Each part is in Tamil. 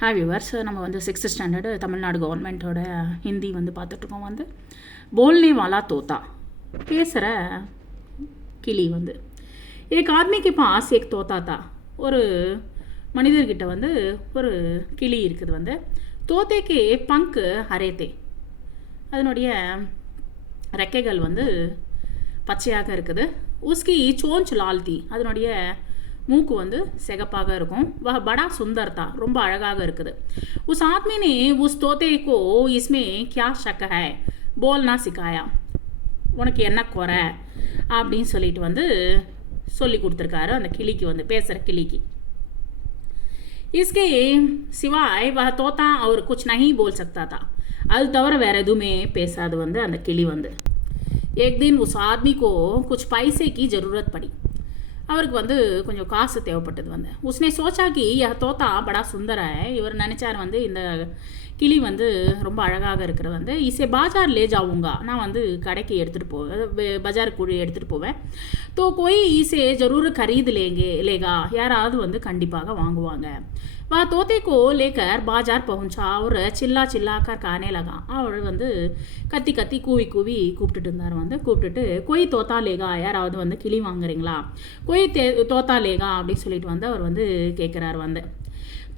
ஹாய் வியூவர்ஸ், நம்ம வந்து 6th ஸ்டாண்டர்டு தமிழ்நாடு கவர்மெண்ட்டோட ஹிந்தி வந்து பார்த்துட்ருக்கோம். வந்து போல்னே வாலா தோத்தா, பேசுகிற கிளி. வந்து ஏக் ஆத்மிக்கு பாஸ் ஏக் தோத்தா தா, ஒரு மனிதர்கிட்ட வந்து ஒரு கிளி இருக்குது. வந்து தோத்தைக்கு பங்கு ஹரேத்தே, அதனுடைய ரெக்கைகள் வந்து பச்சையாக இருக்குது. உஸ்கி சோஞ்ச் லால்தி, அதனுடைய மூக்கு வந்து சிகப்பாக இருக்கும். வா படா சுந்தர்தா, ரொம்ப அழகாக இருக்குது. உஸ் ஆத்மி நே உஸ் தோத்தேக்கோ இஸ்மே கியா ஷக் ஹை போல்னா சிக்காயா, உனக்கு என்ன குறை அப்படின்னு சொல்லிட்டு வந்து சொல்லி கொடுத்துருக்காரு அந்த கிளிக்கு, வந்து பேசுகிற கிளிக்கு. इसके सिवाय वह तोता और कुछ नहीं बोल सकता था, அது தவிர வேற எதுவுமே பேசாது வந்து அந்த கிளி. வந்து एक दिन उस आदमी को कुछ पैसे की ज़रूरत पड़ी, அவருக்கு வந்து கொஞ்சம் காசு தேவைப்பட்டது. வந்து உஸ்னே சோச்சாக்கி யஹ் தோத்தா படா சுந்தர, இவர் நினச்சார் வந்து இந்த கிளி வந்து ரொம்ப அழகாக இருக்கிற வந்து இசே பாஜார் லே ஜாவுங்கா, நான் வந்து கடைக்கு எடுத்துகிட்டு போவேன், பஜாருக்கு எடுத்துகிட்டு போவேன். தோ கோய் இசே ஜரூர் கரீது லேகா, யாராவது வந்து கண்டிப்பாக வாங்குவாங்க. வா தோத்தே கோ லேக்கர் பாஜார் பहुंचा और चिल्ला चिल्ला कर खाने लगा, அவர் வந்து கத்தி கத்தி கூவி கூவி கூப்பிட்டுட்டு இருந்தார். வந்து கூப்பிட்டுட்டு கொய் தோத்தா லேகா, யாராவது வந்து கிளி வாங்குறீங்களா, கொய் தோத்தா லேகா அப்படின்னு சொல்லிட்டு வந்து அவர் வந்து கேட்குறார். வந்து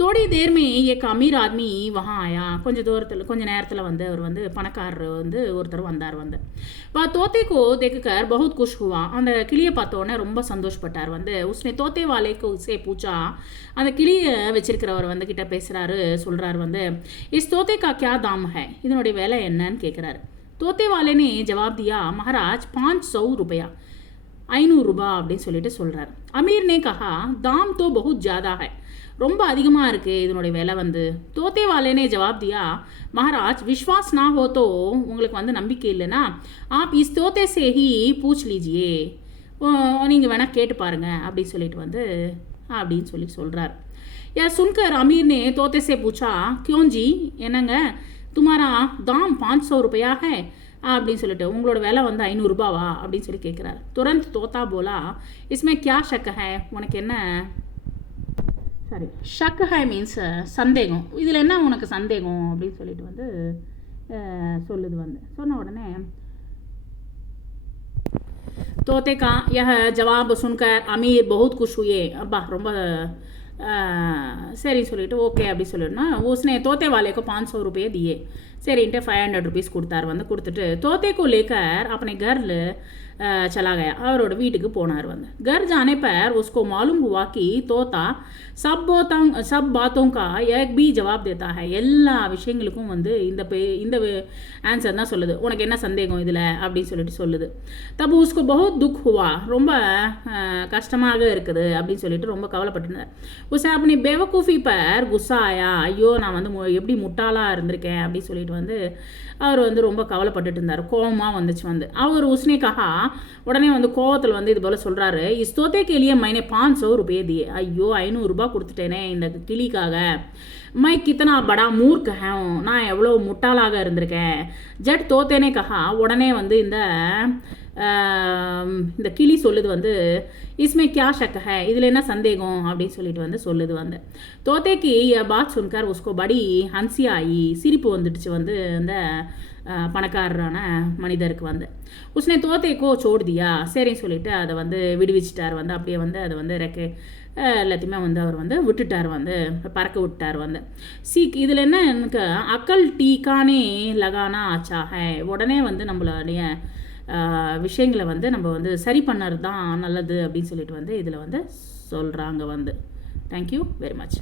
தோடி தேர்மே ஏக் அமீர் ஆத்மி வஹா ஆயா, கொஞ்ச நேரத்தில் வந்து அவர் வந்து பணக்காரர் வந்து ஒருத்தர் வந்தார். வந்து வா தோத்தைக்கோ தேக்கர் பகுத் குஷ் ஹுவா, அந்த கிளியை பார்த்தோன்னே ரொம்ப சந்தோஷப்பட்டார். வந்து உஸ்னே தோத்தே வாலேக்கு உசே பூச்சா, அந்த கிளியை வச்சிருக்கிறவர் வந்து கிட்ட பேசுகிறாரு, சொல்கிறார் வந்து இஸ் தோத்தே கா கியா தாம் ஹை, இதனுடைய வேலை என்னன்னு கேட்குறாரு. தோத்தே வாலேனே ஜவாப் தியா மகாராஜ் 500 रुपया, 500 ரூபாய் அப்படின்னு சொல்லிட்டு சொல்கிறார். அமீர் நே கஹா தாம் தோ பகுத் ஜாதா ஹை, ரொம்ப அதிகமாக இருக்குது இதனுடைய விலை. வந்து தோத்தே வாலேனே ஜவாப் தியா மகாராஜ் விஸ்வாஸ் நா ஹோ தோ, உங்களுக்கு வந்து நம்பிக்கை இல்லைன்னா ஆப் இஸ் தோத்தே சே ஹி பூச் லீஜியே, நீங்கள் வேணால் கேட்டு பாருங்க அப்படின்னு சொல்லிட்டு வந்து அப்படின்னு சொல்லி சொல்கிறார். யா சுன்கர் அமீர் நே தோத்தே சே பூச்சா கியோஞ்சி, என்னங்க துமாரா தாம் 500 रुपया है அப்படின்னு சொல்லிட்டு, உங்களோட விலை வந்து 500 ரூபாவா அப்படின்னு சொல்லி கேட்குறாரு. துரந்த் தோத்தா போலா இஸ்மே கியா ஷக் ஹை, உனக்கு என்ன சாரி ஷக் ஹை மீன்ஸ் சந்தேகம், இதில் என்ன உனக்கு சந்தேகம் அப்படின்னு சொல்லிட்டு வந்து சொல்லுது. வந்து சொன்ன உடனே தோத்தே கா யஹ் ஜவாப் சுன்கர் அமீர் பஹுத் குஷ் ஹுயே, அப்பா ரொம்ப சரி சொல்லிட்டு ஓகே அப்படி சொல்லிட்டுனா உஸ்னே தோத்தே வாலேக்கோ 500 रुपये दिए, சரின்ட்டு 500 रुपीस கொடுத்தார். வந்து கொடுத்துட்டு தோத்தேக்கோ லேக்கர் अपने घर चला गया, அவரோட வீட்டுக்கு போனார். வந்து घर जाने पर उसको मालूम हुआ कि तोता सब बातों का एक भी जवाब देता है, எல்லா விஷயங்களுக்கும் வந்து இந்த ஆன்சர் தான் சொல்லுது, உனக்கு என்ன சந்தேகம் இதில் அப்படின்னு சொல்லிட்டு சொல்லுது. தப்பு உஸ்கோ பஹுத் துக் ஹுவா, ரொம்ப கஷ்டமாக இருக்குது அப்படின்னு சொல்லிட்டு ரொம்ப கவலைப்பட்டிருந்தார். உஸ் அப்படி பெவகூஃபி பர் குஸ்ஸா ஆயா, ஐயோ நான் வந்து எப்படி முட்டாளாக இருந்திருக்கேன் அப்படின்னு சொல்லிட்டு வந்து அவர் வந்து ரொம்ப கவலைப்பட்டுட்டு இருந்தார், கோபமாக வந்துச்சு. வந்து அவர் உஸ்னே கஹா, உடனே வந்து கோவத்தில் வந்து இது போல் சொல்கிறாரு. இஸ் தோத்தே கேலியே மைனே 500 रुपये दिए, ஐயோ 500 ரூபாய் கொடுத்துட்டேனே இந்த கிளிக்காக. மை கித்தனா படா மூர்க் ஹே, நான் எவ்வளோ முட்டாளாக இருந்திருக்கேன். ஜட் தோத்தேனே கஹா, உடனே வந்து இந்த கிளி சொல்லுது வந்து இஸ்மே கியா ஷக் ஹை, இதில் என்ன சந்தேகம் அப்படின்னு சொல்லிட்டு வந்து சொல்லுது. வந்து தோத்தேக்கு பாத் சுன்கர் உஸ்கோ படி ஹன்சி ஆயி, சிரிப்பு வந்துடுச்சு வந்து இந்த பணக்காரரான மனிதருக்கு. வந்து உஸ்னே தோத்தேக்கோ சோடு தியா, சரின்னு சொல்லிட்டு அதை வந்து விடுவிச்சிட்டார். வந்து அப்படியே வந்து அதை வந்து எல்லாத்தையுமே வந்து அவர் வந்து விட்டுட்டார், வந்து பறக்க விட்டார். வந்து இதில் என்ன எனக்கு அக்கல் டீக்கானே லகானா ஆச்சா ஹை, உடனே வந்து நம்மளுடைய விஷயங்களை வந்து நம்ம வந்து சரி பண்ணுறது தான் நல்லது அப்படின்னு சொல்லிட்டு வந்து இதில் வந்து சொல்கிறாங்க. வந்து தேங்க்யூ வெரி மச்.